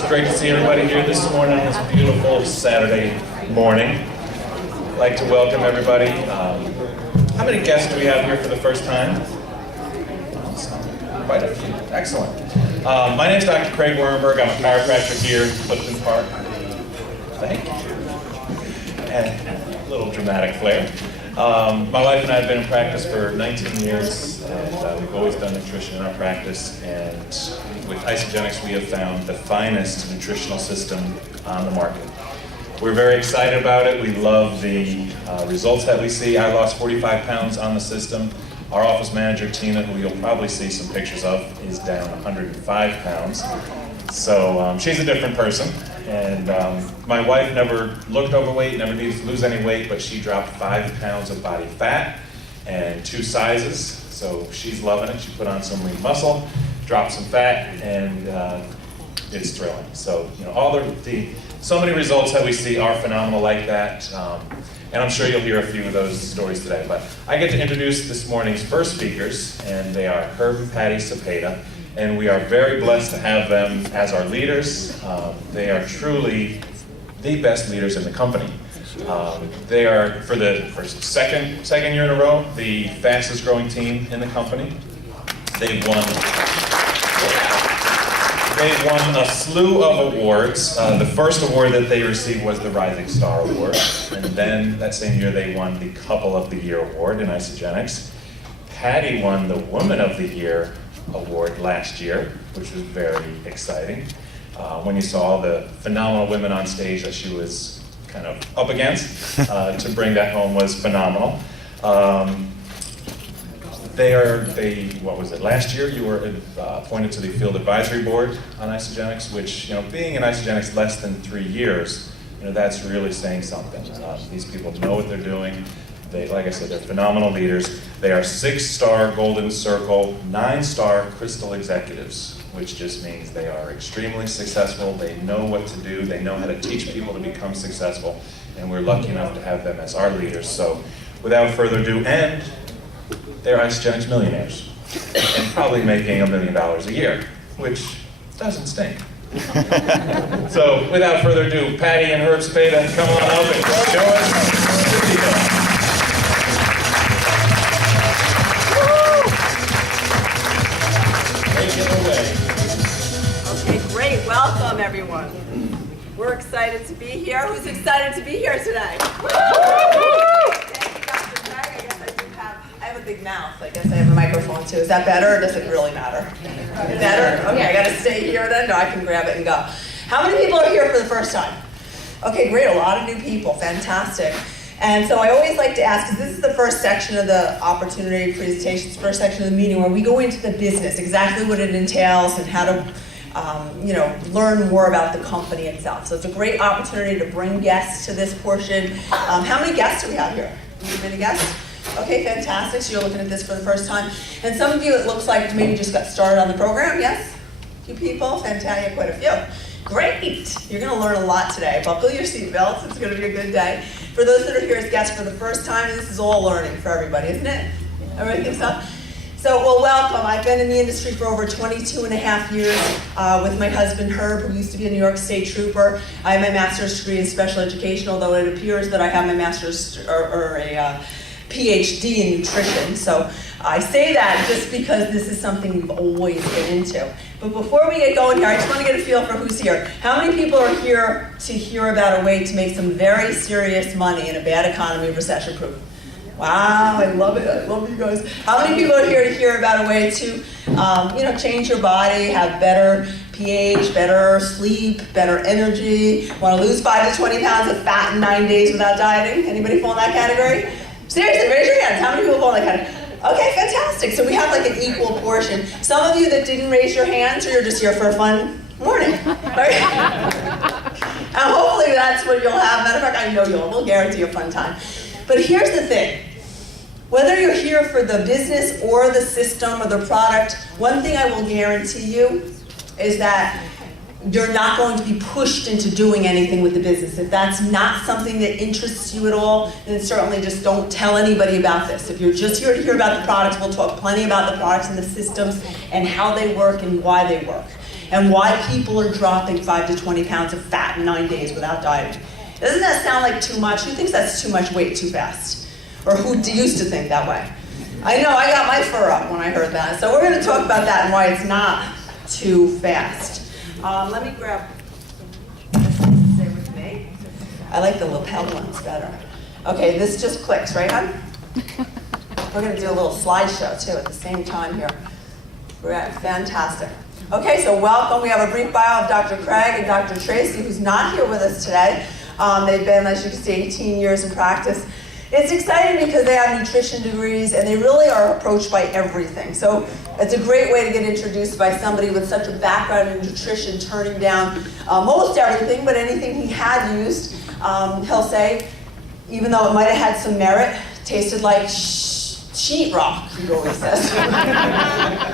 It's great to see everybody here this morning, this beautiful Saturday morning. I'd like to welcome everybody. How many guests do we have here for the first time? Quite a few. Excellent. My name is Dr. Craig Wernberg. I'm a chiropractor here in Clifton Park. Thank you. And a little dramatic flair. My wife and I have been in practice for 19 years, and we've always done nutrition in our practice. And with Isogenics, we have found the finest nutritional system on the market. We're very excited about it. We love the results that we see. I lost 45 pounds on the system. Our office manager, Tina, who you'll probably see some pictures of, is down 105 pounds. So she's a different person. And my wife never looked overweight, never needed to lose any weight, but she dropped 5 pounds of body fat and 2 sizes. So she's loving it. She put on some lean muscle, dropped some fat, and it's thrilling. So all so many results that we see are phenomenal like that. And I'm sure you'll hear a few of those stories today. But I get to introduce this morning's first speakers, and they are Herb and Patty Cepeda. And we are very blessed to have them as our leaders. They are truly the best leaders in the company. They are, for the second year in a row, the fastest growing team in the company. They've won a slew of awards. The first award that they received was the Rising Star Award. And then that same year they won the Couple of the Year Award in Isogenics. Patty won the Woman of the Year Award last year, which was very exciting. When you saw the phenomenal women on stage that she was kind of up against, to bring that home was phenomenal. What was it? Last year you were appointed to the Field Advisory Board on Isogenics, which, being in Isogenics less than 3 years, that's really saying something. These people know what they're doing. Like I said, they're phenomenal leaders. They are 6-star Golden Circle, 9-star Crystal Executives, which just means they are extremely successful. They know what to do. They know how to teach people to become successful. And we're lucky enough to have them as our leaders. So without further ado, and they're Isogenics millionaires and probably making $1 million a year, which doesn't stink. So without further ado, Patty and Herb Cepeda, come on up and show us the deal. Okay, great. Welcome, everyone. We're excited to be here. Who's excited to be here today? Thank you, Dr. Craig. I have a big mouth. I guess I have a microphone too. Is that better, or does it really matter? Better? Okay, I gotta stay here then? No, I can grab it and go. How many people are here for the first time? Okay, great. A lot of new people. Fantastic. And so I always like to ask, because this is the first section of the opportunity presentations, first section of the meeting, where we go into the business, exactly what it entails and how to learn more about the company itself. So it's a great opportunity to bring guests to this portion. How many guests do we have here? Many guests? Okay, fantastic. So you're looking at this for the first time. And some of you, it looks like maybe just got started on the program, yes? A few people? Fantastic, quite a few. Great! You're going to learn a lot today. Buckle your seatbelts. It's going to be a good day. For those that are here as guests for the first time, this is all learning for everybody, isn't it? Everybody think so? So, well, welcome. I've been in the industry for over 22 and a half years with my husband, Herb, who used to be a New York State trooper. I have my master's degree in special education, although it appears that I have my master's or a PhD in nutrition. So I say that just because this is something we've always been into. But before we get going here, I just want to get a feel for who's here. How many people are here to hear about a way to make some very serious money in a bad economy, recession-proof? Wow, I love it. I love you guys. How many people are here to hear about a way to, change your body, have better pH, better sleep, better energy, want to lose 5 to 20 pounds of fat in 9 days without dieting? Anybody fall in that category? Seriously, raise your hands. How many people fall in that category? Okay, fantastic. So we have like an equal portion. Some of you that didn't raise your hands, or you're just here for a fun morning, right? And hopefully that's what you'll have. Matter of fact, I know we'll guarantee a fun time. But here's the thing. Whether you're here for the business or the system or the product, one thing I will guarantee you is that you're not going to be pushed into doing anything with the business. If that's not something that interests you at all, then certainly just don't tell anybody about this. If you're just here to hear about the products, we'll talk plenty about the products and the systems and how they work and why they work. and why people are dropping 5 to 20 pounds of fat in 9 days without dieting. Doesn't that sound like too much? Who thinks that's too much weight too fast? Or who used to think that way? I know, I got my fur up when I heard that. So we're going to talk about that and why it's not too fast. Let me grab, stay with me. I like the lapel ones better. Okay, this just clicks, right, hon? We're going to do a little slideshow too at the same time here. Fantastic. Okay, so welcome. We have a brief bio of Dr. Craig and Dr. Tracy, who's not here with us today. They've been, as you can see, 18 years in practice. It's exciting because they have nutrition degrees and they really are approached by everything. So it's a great way to get introduced by somebody with such a background in nutrition, turning down most everything, but anything he had used, he'll say, even though it might have had some merit, tasted like sheetrock, he always says.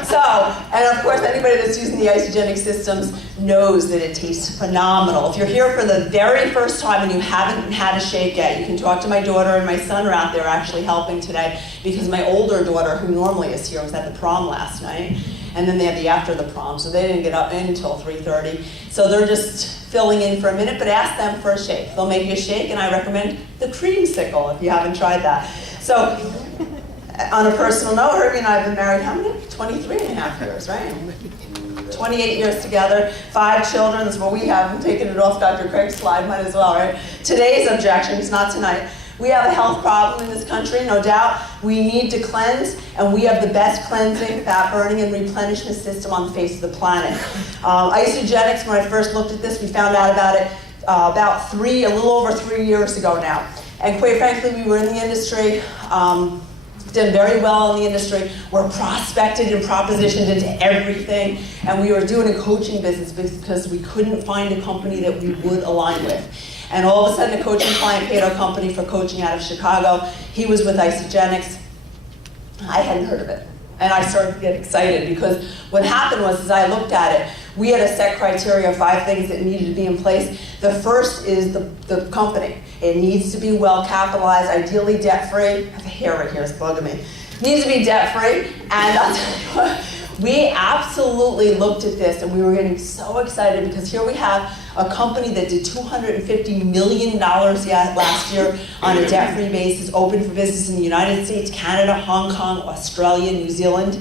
So, and of course, anybody that's using the isogenic systems knows that it tastes phenomenal. If you're here for the very first time and you haven't had a shake yet, you can talk to my daughter, and my son are out there actually helping today, because my older daughter, who normally is here, was at the prom last night, and then they had the after the prom, so they didn't get up in until 3:30. So they're just filling in for a minute, but ask them for a shake. They'll make you a shake, and I recommend the creamsicle if you haven't tried that. So, on a personal note, Herbie and I have been married, how many? 23 and a half years, right? 28 years together, 5 children, that's what we have. I'm taking it off Dr. Craig's slide, might as well, right? Today's objections, not tonight. We have a health problem in this country, no doubt. We need to cleanse, and we have the best cleansing, fat burning, and replenishment system on the face of the planet. Isogenics, when I first looked at this, we found out about it a little over 3 years ago now. And quite frankly, we were in the industry, done very well in the industry. We're prospected and propositioned into everything, and we were doing a coaching business because we couldn't find a company that we would align with. And all of a sudden, a coaching client paid our company for coaching out of Chicago. He was with Isogenics. I hadn't heard of it. And I started to get excited because what happened was, as I looked at it, we had a set criteria of 5 things that needed to be in place. The first is the company. It needs to be well capitalized, ideally debt-free. I have a hair right here, it's bugging me. It needs to be debt-free. And I'll tell you what, we absolutely looked at this and we were getting so excited because here we have a company that did $250 million last year on a debt-free basis, open for business in the United States, Canada, Hong Kong, Australia, New Zealand.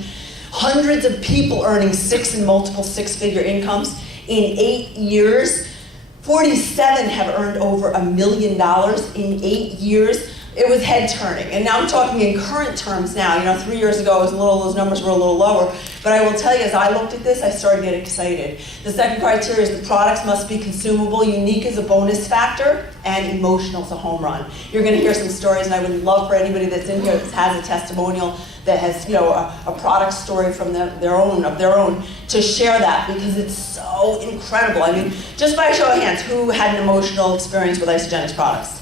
Hundreds of people earning 6 and multiple 6-figure incomes. In 8 years, 47 have earned over $1 million in 8 years. It was head turning. And now I'm talking in current terms now. 3 years ago, those numbers were a little lower. But I will tell you, as I looked at this, I started to get excited. The second criteria is the products must be consumable, unique as a bonus factor, and emotional as a home run. You're going to hear some stories, and I would love for anybody that's in here that has a testimonial that has, a product story from their own, to share that, because it's so incredible. I mean, just by a show of hands, who had an emotional experience with Isogenics products?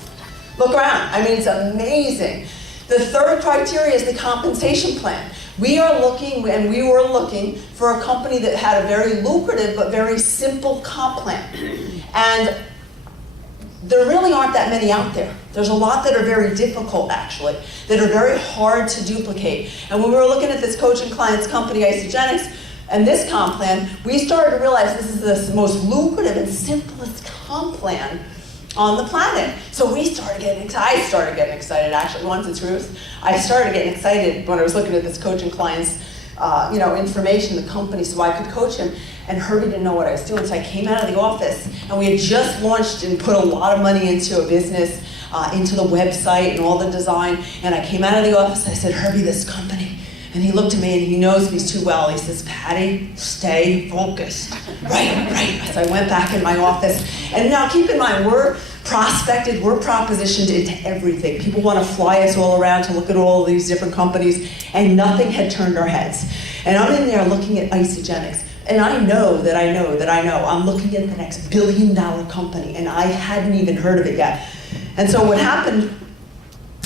Look around. I mean, it's amazing. The third criteria is the compensation plan. We were looking for a company that had a very lucrative but very simple comp plan. And there really aren't that many out there. There's a lot that are very difficult, actually, that are very hard to duplicate. And when we were looking at this coaching client's company, Isogenics, and this comp plan, we started to realize this is the most lucrative and simplest comp plan on the planet. So I started getting excited, actually, once it's truth. I started getting excited when I was looking at this coaching client's information, the company, so I could coach him. And Herbie didn't know what I was doing, so I came out of the office, and we had just launched and put a lot of money into a business, into the website and all the design, and I came out of the office, and I said, Herbie, this company. And he looked at me, and he knows me too well. He says, Patty, stay focused. Right. So I went back in my office. And now keep in mind, we're prospected, we're propositioned into everything. People want to fly us all around to look at all of these different companies, and nothing had turned our heads. And I'm in there looking at Isogenics. And I know. I'm looking at the next billion-dollar company, and I hadn't even heard of it yet. And so what happened,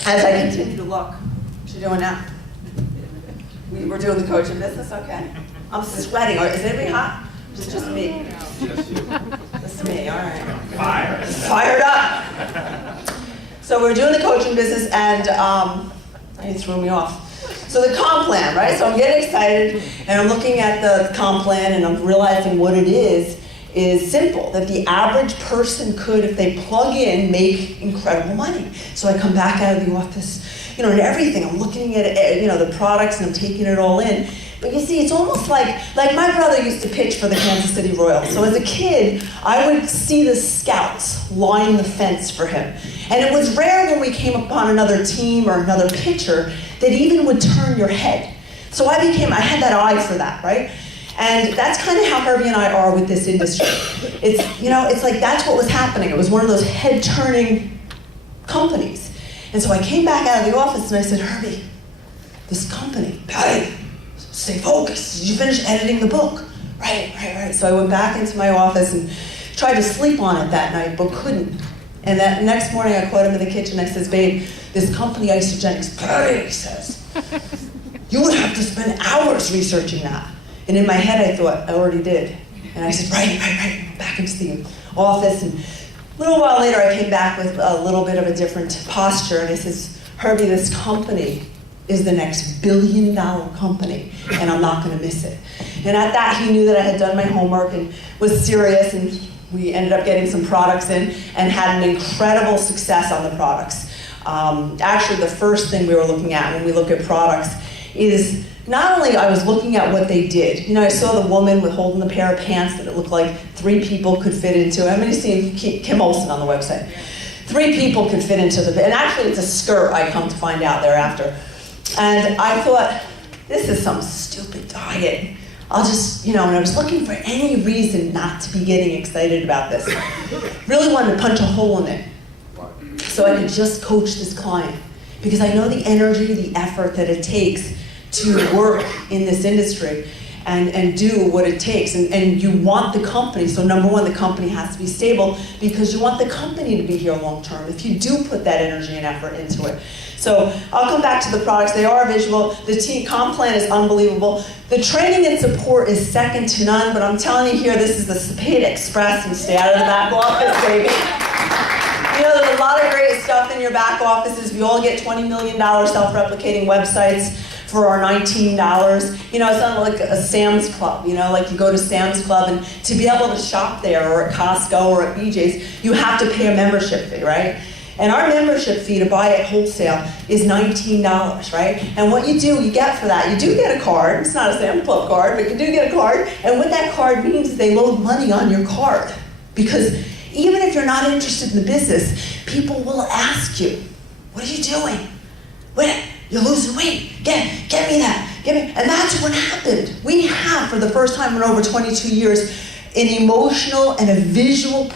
as I continued to look, what you doing now? We're doing the coaching business, okay? I'm sweating. Is anybody hot? It's just me. Just me, all right. Fired up. So we're doing the coaching business, and he threw me off. So the comp plan, right? So I'm getting excited, and I'm looking at the comp plan, and I'm realizing what it is simple, that the average person could, if they plug in, make incredible money. So I come back out of the office, and everything, I'm looking at, the products, and I'm taking it all in. But you see, it's almost like my brother used to pitch for the Kansas City Royals. So as a kid, I would see the scouts line the fence for him. And it was rare when we came upon another team or another pitcher that even would turn your head. So I had that eye for that, right? And that's kind of how Herbie and I are with this industry. It's like that's what was happening. It was one of those head-turning companies. And so I came back out of the office and I said, Herbie, this company, Patty, stay focused. Did you finish editing the book? Right. So I went back into my office and tried to sleep on it that night, but couldn't. And that next morning I caught him in the kitchen. I says, babe, this company Isogenics, Patty, he says, you would have to spend hours researching that. And in my head I thought, I already did. And I said, right. Back into the office. And a little while later I came back with a little bit of a different posture. And I says, Herbie, this company is the next billion-dollar company, and I'm not going to miss it. And at that, he knew that I had done my homework and was serious, and we ended up getting some products in and had an incredible success on the products. Actually, the first thing we were looking at when we look at products is not only I was looking at what they did. I saw the woman with holding the pair of pants that it looked like 3 people could fit into. How many seen Kim Olsen on the website? 3 people could fit into and actually it's a skirt, I come to find out thereafter. And I thought, this is some stupid diet. I'll just, and I was looking for any reason not to be getting excited about this. Really wanted to punch a hole in it so I could just coach this client. Because I know the energy, the effort that it takes to work in this industry and do what it takes. And you want the company, so number one, the company has to be stable because you want the company to be here long term if you do put that energy and effort into it. So I'll come back to the products. They are visual. The team comp plan is unbelievable. The training and support is second to none, but I'm telling you here, this is the Speed Express and stay out of the back office, baby. There's a lot of great stuff in your back offices. We all get $20 million self-replicating websites for our $19. It's not like a Sam's Club, like you go to Sam's Club and to be able to shop there or at Costco or at BJ's, you have to pay a membership fee, right? And our membership fee to buy at wholesale is $19, right? And what you do, you get for that, you do get a card. It's not a Sam's Club card, but you do get a card. And what that card means is they load money on your card. Because even if you're not interested in the business, people will ask you, what are you doing? What? You're losing weight. Get me that. And that's what happened. We have, for the first time in over 22 years, an emotional and a visual